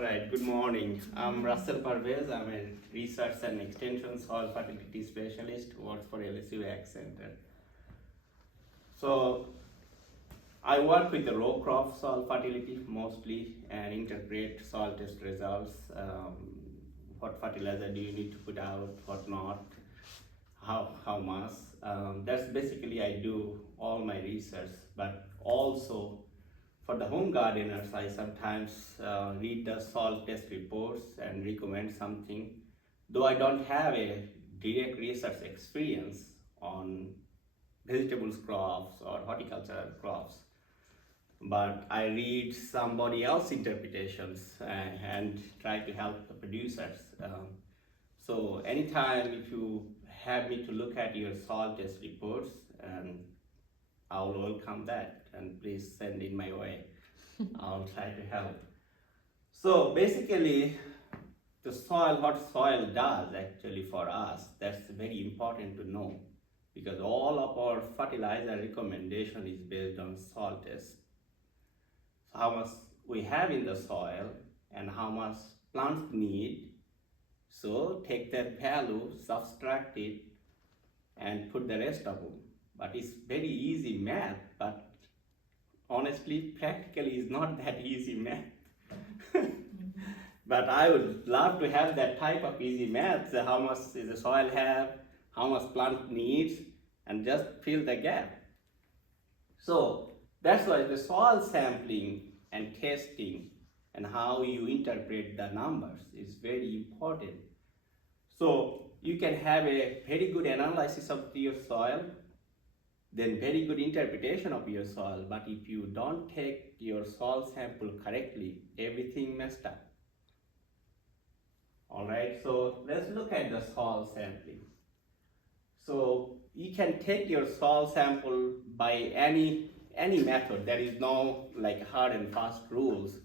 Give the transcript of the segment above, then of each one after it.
All right, good morning. I'm Rasel Parvej. I'm a research and extension soil fertility specialist who works for LSU AgCenter. So I work with the row crop soil fertility mostly and interpret soil test results. What fertilizer do you need to put out, what not, how much. That's basically I do all my research, but also for the home gardeners, I sometimes read the soil test reports and recommend something. Though I don't have a direct research experience on vegetables crops or horticultural crops, but I read somebody else's interpretations and try to help the producers. So anytime if you have me to look at your soil test reports, and I'll welcome that, and please send in my way. I'll try to help. So basically, the soil, what soil does actually for us, that's very important to know, because all of our fertilizer recommendation is based on soil test. So how much we have in the soil and how much plants need. So take that value, subtract it, and put the rest of them. But it's very easy math, but honestly, practically is not that easy math. But I would love to have that type of easy math. So how much does the soil have, how much plant needs, and just fill the gap. So that's why the soil sampling and testing and how you interpret the numbers is very important. So you can have a very good analysis of your soil, then very good interpretation of your soil, but if you don't take your soil sample correctly, everything messed up. All right, so let's look at the soil sampling. So you can take your soil sample by any method. There is no like hard and fast rules.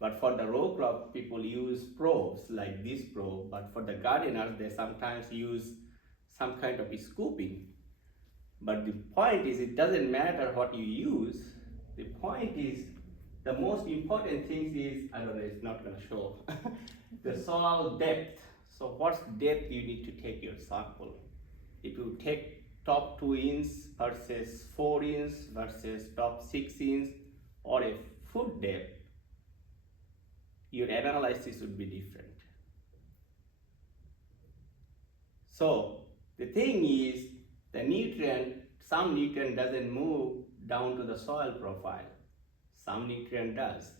But for the row crop, people use probes like this probe. But for the gardeners, they sometimes use some kind of scooping. But the point is, it doesn't matter what you use. The point is, the most important thing is, I don't know, it's not going to show, the soil depth. So what's depth you need to take your sample? If you take top 2 inch versus 4 inch versus top 6 inch or a foot depth, your analysis would be different. So the thing is, the nutrient, some nutrient doesn't move down to the soil profile. Some nutrient does.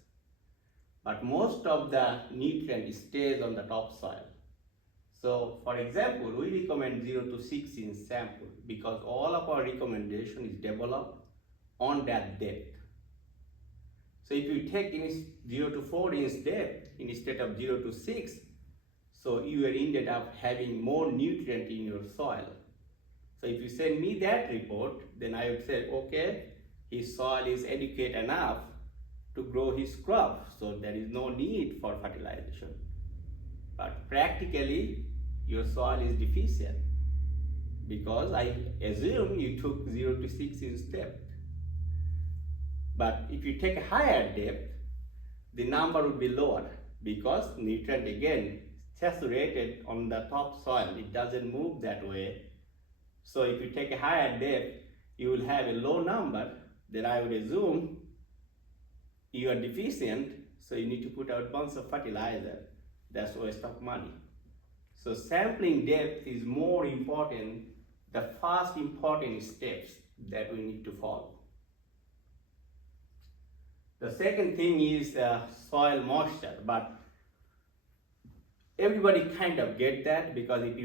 But most of the nutrient stays on the topsoil. So for example, we recommend 0 to 6 inch sample because all of our recommendation is developed on that depth. So if you take in 0 to 4 inch depth instead of 0 to 6, so you will ended up having more nutrient in your soil. So if you send me that report, then I would say, okay, his soil is adequate enough to grow his crop, so there is no need for fertilization. But practically, your soil is deficient because I assume you took 0 to 6 inch depth. But if you take a higher depth, the number would be lower because nutrient again saturated on the top soil. It doesn't move that way. So if you take a higher depth, you will have a low number. Then I would assume you are deficient, so you need to put out a bunch of fertilizer. That's a waste of money. So sampling depth is more important, the first important steps that we need to follow. The second thing is soil moisture, but everybody kind of get that because if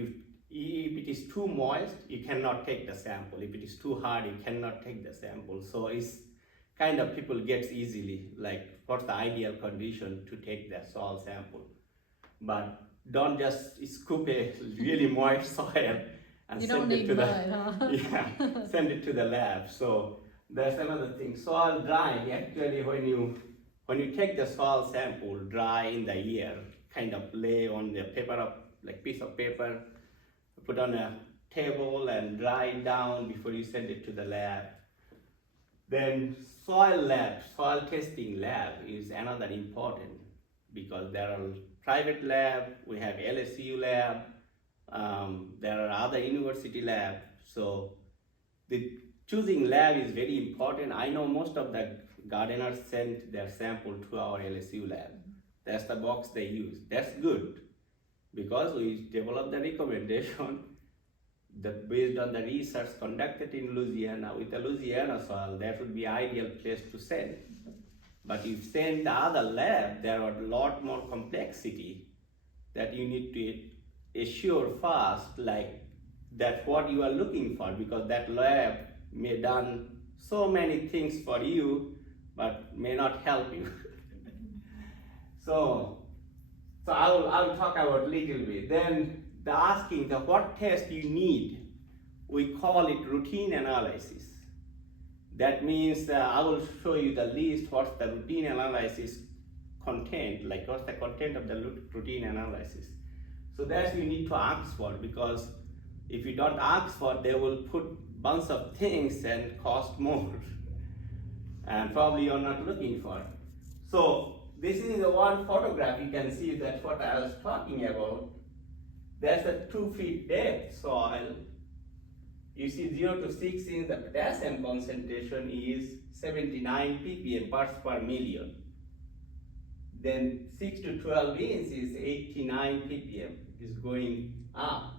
it is too moist, you cannot take the sample. If it is too hard, you cannot take the sample. So it's kind of people gets easily like what's the ideal condition to take the soil sample. But don't just scoop a really moist soil and You send don't it need to mud, the huh? yeah, send it to the lab. So that's another thing. Soil drying, actually when you take the soil sample dry in the air, kind of lay on the paper of like piece of paper, put on a table and dry it down before you send it to the lab. Then soil lab, soil testing lab is another important because there are private lab, we have LSU lab, there are other university lab. So the choosing lab is very important. I know most of the gardeners send their sample to our LSU lab. That's the box they use. That's good because we develop the recommendation that based on the research conducted in Louisiana with the Louisiana soil, that would be ideal place to send. But if you send the other lab, there are a lot more complexity that you need to assure first, like that's what you are looking for, because that lab may done so many things for you, but may not help you. So I will talk about little bit. Then the asking the what test you need, we call it routine analysis. That means I will show you the list, what's the routine analysis content, like what's the content of the routine analysis. So that's you need to ask for, because if you don't ask for, they will put bunch of things and cost more. And probably you're not looking for. So this is the one photograph, you can see that's what I was talking about. That's a 2 feet depth soil. You see 0 to 6 inch, the potassium concentration is 79 ppm parts per million. Then 6 to 12 inch is 89 ppm, is going up.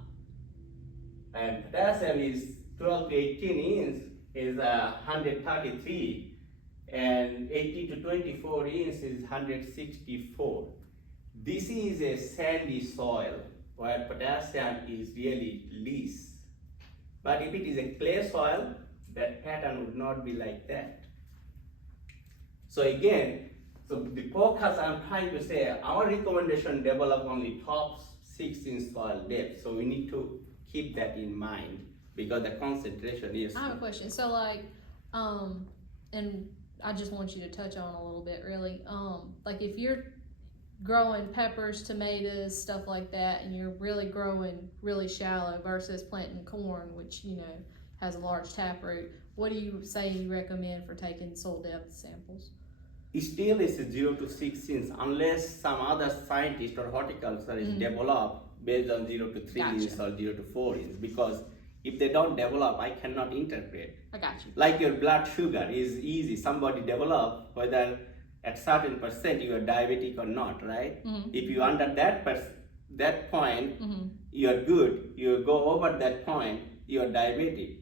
And potassium is 12 to 18 inch is 133. And 18 to 24 inch is 164. This is a sandy soil where potassium is really least. But if it is a clay soil, that pattern would not be like that. So again, so the focus I'm trying to say, our recommendation develop only top 6 inch soil depth. So we need to keep that in mind because the concentration is. I have a question. So like, and I just want you to touch on a little bit really. Like if you're growing peppers, tomatoes, stuff like that, and you're really growing really shallow versus planting corn, which, you know, has a large taproot, what do you say you recommend for taking soil depth samples? It still is 0 to 6 inch unless some other scientist or horticulturist develop based on 0 to 3 inch or 0 to 4 inch, because if they don't develop, I cannot interpret. I got you. Like your blood sugar is easy. Somebody develop whether at certain percent you are diabetic or not, right? If you under that point, you are good. You go over that point, you are diabetic.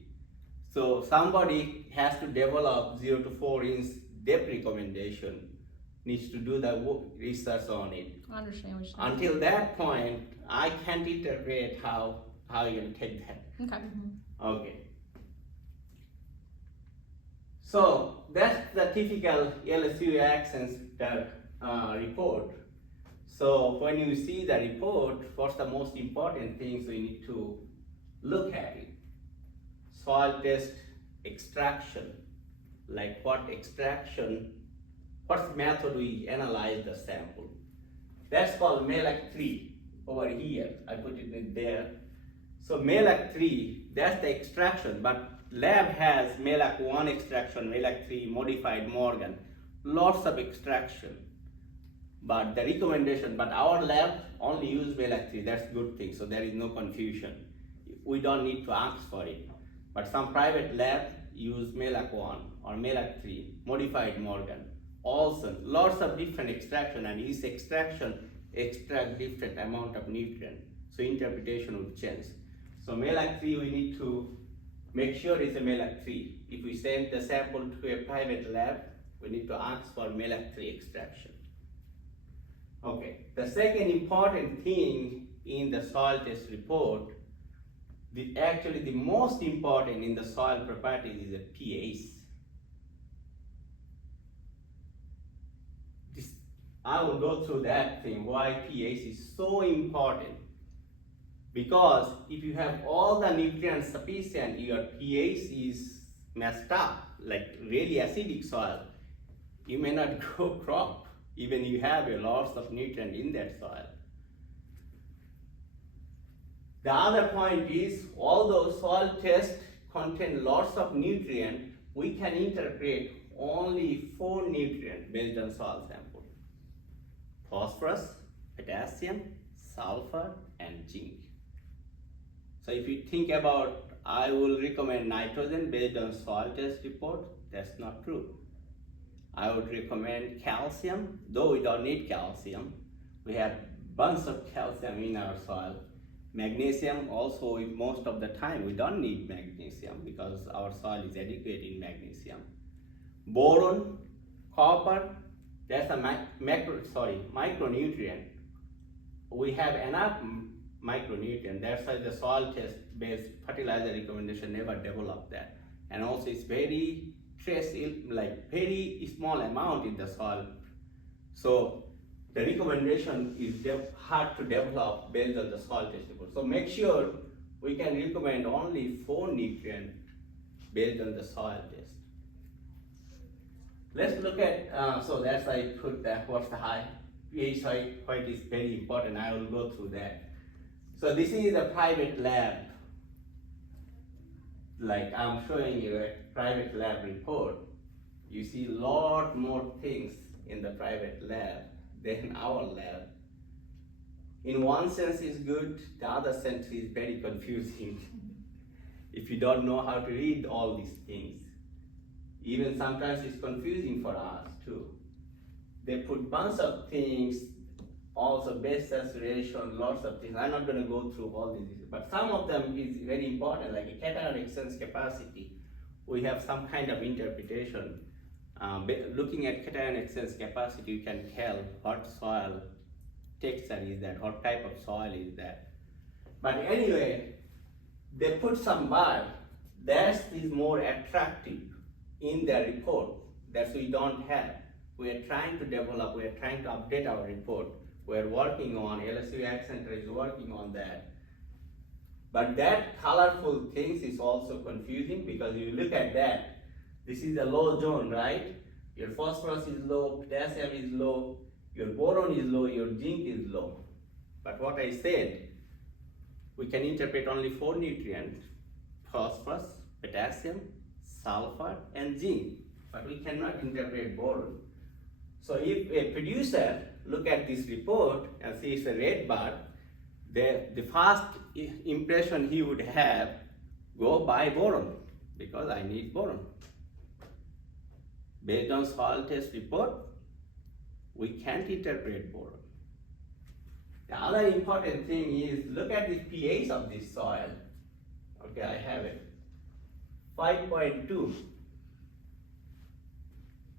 So somebody has to develop 0 to 4 inch depth recommendation, needs to do the research on it. I understand what you're saying. Until that point, I can't interpret how you're gonna take that. Okay. Okay. So that's the typical LSU AgCenter report. So when you see the report, what's the most important things we need to look at it? Soil test extraction, like what method we analyze the sample. That's called MELAC3 over here. I put it in there. So MELAC3, that's the extraction, but lab has MELAC1 extraction, MELAC3 modified Morgan, lots of extraction. But the recommendation, but our lab only use MELAC3, that's a good thing, so there is no confusion. We don't need to ask for it. But some private lab use MELAC1 or MELAC3, modified Morgan. Also, lots of different extraction, and each extraction extract different amount of nutrient. So interpretation would change. So MELAC3, we need to make sure it's a MELAC3. If we send the sample to a private lab, we need to ask for MELAC3 extraction. Okay, the second important thing in the soil test report, actually the most important in the soil properties is the pH. I will go through that thing, why pH is so important. Because if you have all the nutrients sufficient, your pH is messed up, like really acidic soil, you may not grow crop, even you have a lot of nutrient in that soil. The other point is, although soil tests contain lots of nutrient, we can interpret only 4 nutrients based on soil sample. phosphorus, potassium, sulfur, and zinc. So if you think about, I will recommend nitrogen based on soil test report, that's not true. I would recommend calcium, though we don't need calcium. We have bunch of calcium in our soil. Magnesium also, most of the time we don't need magnesium because our soil is adequate in magnesium. Boron, copper, that's a micronutrient. We have enough micronutrient. That's why the soil test based fertilizer recommendation never developed that. And also it's very very small amount in the soil. So the recommendation is hard to develop based on the soil test report. So make sure we can recommend only 4 nutrients based on the soil test. Let's look at, so that's I put that, what's the high pH height is very important. I will go through that. So this is a private lab. Like I'm showing you a private lab report. You see a lot more things in the private lab than our lab. In one sense it's good, the other sense is very confusing. If you don't know how to read all these things. Even sometimes it's confusing for us too. They put bunch of things, also base saturation, lots of things. I'm not going to go through all these, but some of them is very important, like a cation exchange capacity. We have some kind of interpretation. Looking at cation exchange capacity, you can tell what soil texture is that, what type of soil is that. But anyway, they put some bar that is more attractive in their report that we don't have. We are trying to develop, we are trying to update our report. We are working on, LSU AgCenter is working on that. But that colorful things is also confusing because you look at that, this is a low zone, right? Your phosphorus is low, potassium is low, your boron is low, your zinc is low. But what I said, we can interpret only 4 nutrients, phosphorus, potassium, sulfur, and zinc. But we cannot interpret boron. So if a producer look at this report and see it's a red bar, the first impression he would have, go buy boron, because I need boron. Based on soil test report, we can't interpret boron. The other important thing is, look at the pH of this soil. Okay, I have it. 5.2.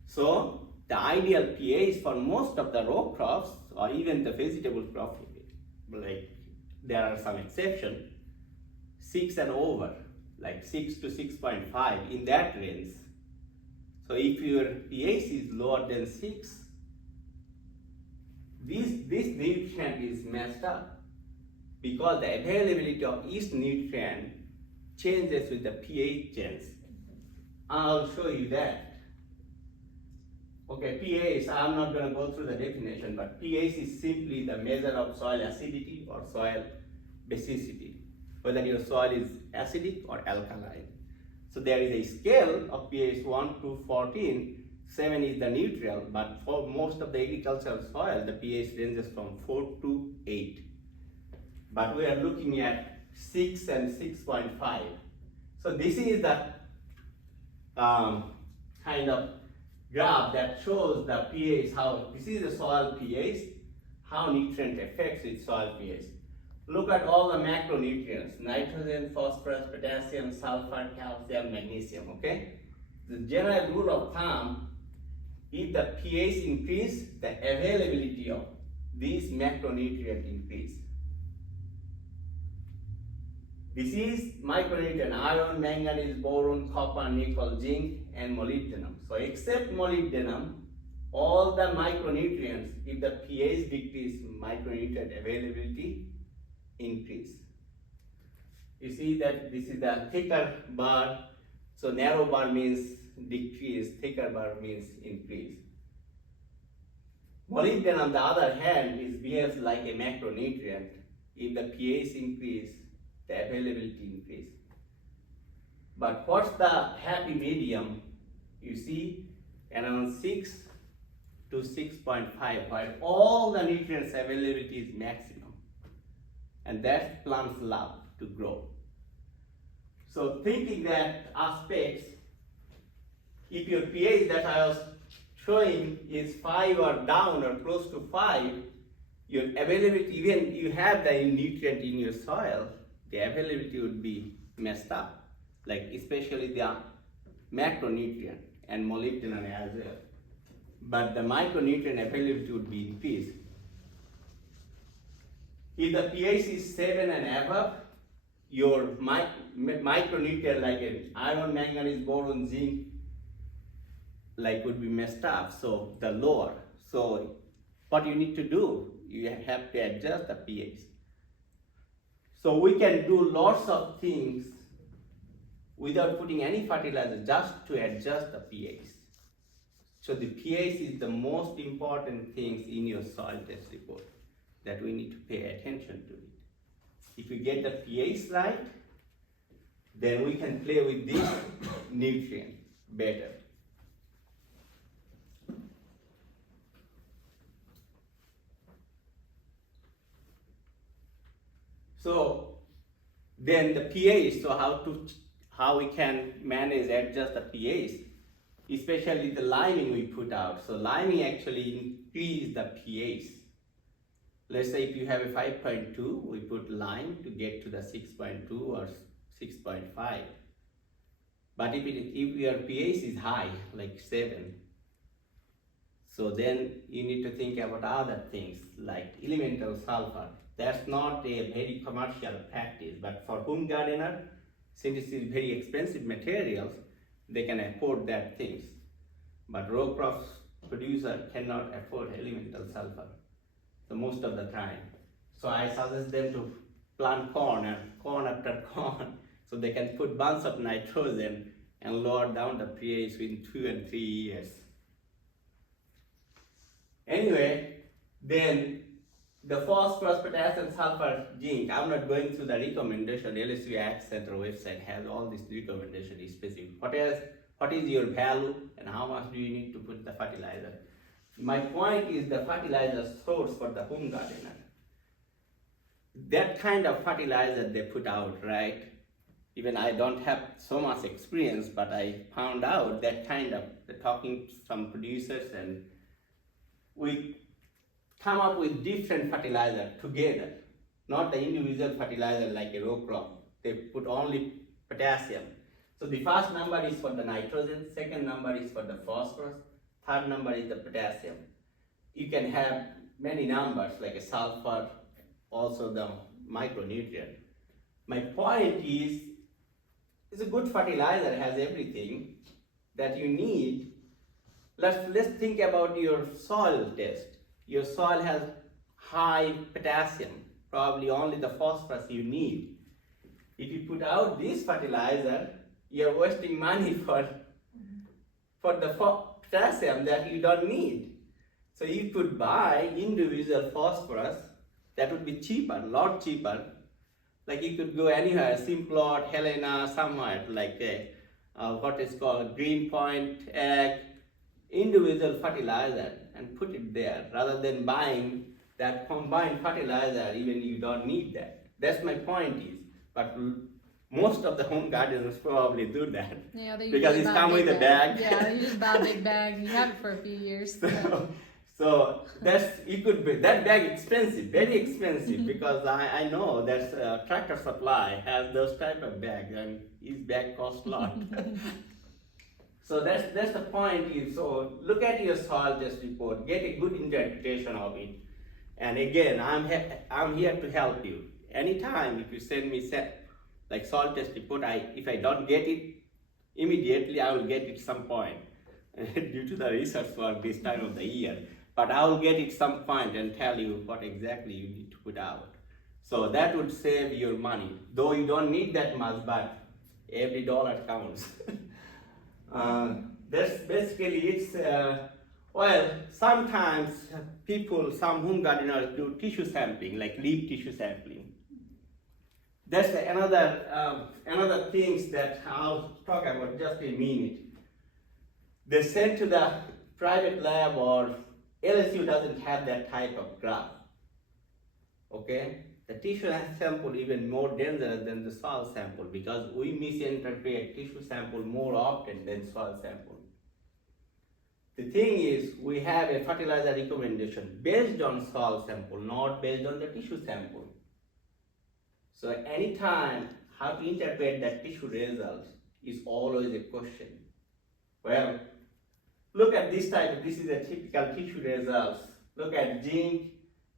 So, the ideal pH for most of the row crops, or even the vegetable crop, like there are some exceptions, 6 and over, like 6 to 6.5, in that range. So if your pH is lower than 6, this nutrient is messed up because the availability of each nutrient changes with the pH change. I'll show you that. Okay, pH, I'm not going to go through the definition, but pH is simply the measure of soil acidity or soil basicity, whether your soil is acidic or alkaline. So there is a scale of pH 1 to 14, 7 is the neutral, but for most of the agricultural soil, the pH ranges from 4 to 8. But we are looking at 6 and 6.5. So this is the kind of graph that shows the pH, how this is the soil pH, how nutrient affects its soil pH. Look at all the macronutrients, nitrogen, phosphorus, potassium, sulfur, calcium, magnesium, okay? The general rule of thumb, if the pH increase, the availability of these macronutrients increase. This is micronutrient, iron, manganese, boron, copper, nickel, zinc, and molybdenum. So except molybdenum, all the micronutrients, if the pH decrease, micronutrient availability increase. You see that this is the thicker bar, so narrow bar means decrease, thicker bar means increase. Molybdenum, on the other hand, behaves like a macronutrient. If the pH increase, the availability increase. But what's the happy medium? You see, around 6 to 6.5, while all the nutrients availability is maximum. And that's plants love to grow. So thinking that aspects, if your pH that I was showing is 5 or down or close to 5, your availability, even you have the nutrient in your soil, the availability would be messed up, like especially the macronutrient and molybdenum as well. But the micronutrient availability would be increased. If the pH is 7 and above, your micronutrient like an iron, manganese, boron, zinc, like would be messed up, so the lower. So what you need to do, you have to adjust the pH. So we can do lots of things without putting any fertilizer just to adjust the pH. So the pH is the most important things in your soil test report that we need to pay attention to it. If you get the pH right, then we can play with this nutrient better. So then the pH, so how we can manage adjust the pH, especially the liming we put out. So liming actually increase the pH. Let's say if you have a 5.2, we put lime to get to the 6.2 or 6.5. But if your pH is high, like 7, so then you need to think about other things like elemental sulfur. That's not a very commercial practice, but for home gardener, since it is very expensive materials, they can afford that things. But row crops producer cannot afford elemental sulfur, so most of the time. So I suggest them to plant corn and corn after corn, so they can put bunch of nitrogen and lower down the pH within 2 and 3 years. Anyway, then the phosphorus, potassium, sulfur, zinc, I'm not going through the recommendation. LSU AgCenter website has all these recommendations specific. What is your value and how much do you need to put the fertilizer? My point is the fertilizer source for the home gardener. That kind of fertilizer they put out, right? Even I don't have so much experience, but I found out that kind of, talking to some producers, and we come up with different fertilizer together, not the individual fertilizer like a row crop. They put only potassium. So the first number is for the nitrogen, second number is for the phosphorus, third number is the potassium. You can have many numbers like a sulfur, also the micronutrient. My point is, it's a good fertilizer, has everything that you need. Let's think about your soil test. Your soil has high potassium, probably only the phosphorus you need. If you put out this fertilizer, you're wasting money for the potassium that you don't need. So you could buy individual phosphorus that would be cheaper, a lot cheaper. Like you could go anywhere, Simplot, Helena, somewhere like what is called Greenpoint, Ag, individual fertilizer, and put it there rather than buying that combined fertilizer. Even you don't need that. That's my point is. But most of the home gardeners probably do that. Yeah, they because it's come with a bag. Yeah, you just buy a big bag and you have it for a few years. So that's, it could be that bag expensive, very expensive, because I know that Tractor Supply has those type of bags, and each bag costs a lot. So that's the point is, so look at your soil test report, get a good interpretation of it. And again, I'm here to help you. Anytime if you send me like soil test report, if I don't get it immediately, I will get it some point due to the research work this time of the year. But I will get it some point and tell you what exactly you need to put out. So that would save your money, though you don't need that much, but every dollar counts. That's basically it's, well, sometimes some home gardeners do tissue sampling, like leaf tissue sampling. That's another things that I'll talk about just a minute. They send to the private lab or LSU doesn't have that type of graph. Okay? The tissue sample even more dangerous than the soil sample because we misinterpret tissue sample more often than soil sample. The thing is, we have a fertilizer recommendation based on soil sample, not based on the tissue sample. So anytime how to interpret that tissue result is always a question. Well, look at this type, this is a typical tissue results. Look at zinc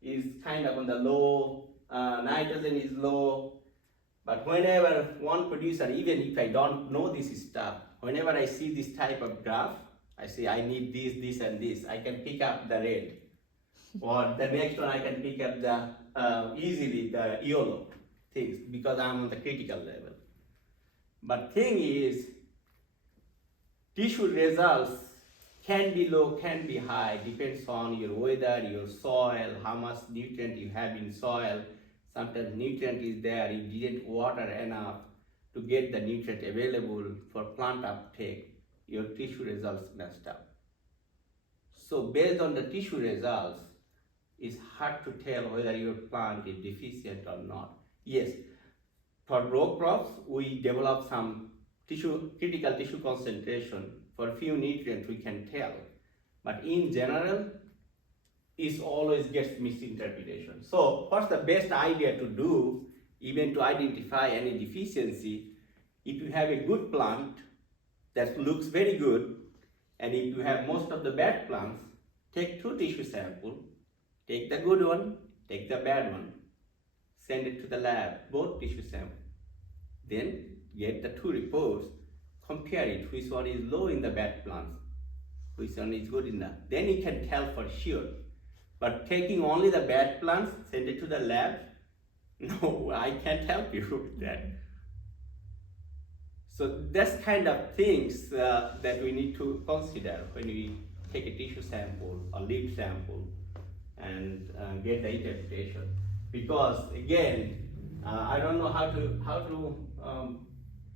is kind of on the low, nitrogen is low, but whenever one producer, even if I don't know this stuff, whenever I see this type of graph, I say I need this, this and this, I can pick up the red. Or the next one I can pick up the easily the yellow things because I'm on the critical level. But thing is, tissue results can be low, can be high, depends on your weather, your soil, how much nutrient you have in soil. Sometimes nutrient is there, you didn't water enough to get the nutrient available for plant uptake, your tissue results messed up. So based on the tissue results, it's hard to tell whether your plant is deficient or not. Yes, for row crops, we develop some critical tissue concentration. For few nutrients we can tell, but in general, it always gets misinterpretation. So what's the best idea to do, even to identify any deficiency? If you have a good plant that looks very good, and if you have most of the bad plants, take 2 tissue samples, take the good one, take the bad one, send it to the lab, both tissue samples. Then get the 2 reports, compare it, which one is low in the bad plants, which one is good in the, then you can tell for sure. But taking only the bad plants, send it to the lab, no, I can't help you with that. So that's kind of things that we need to consider when we take a tissue sample or leaf sample and get the interpretation. Because again, I don't know how to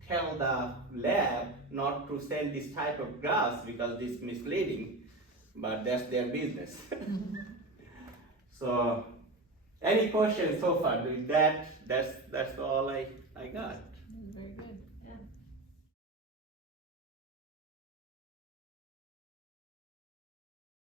tell the lab not to send this type of graphs because it's misleading, but that's their business. So, any questions so far? That's all I got. Very good.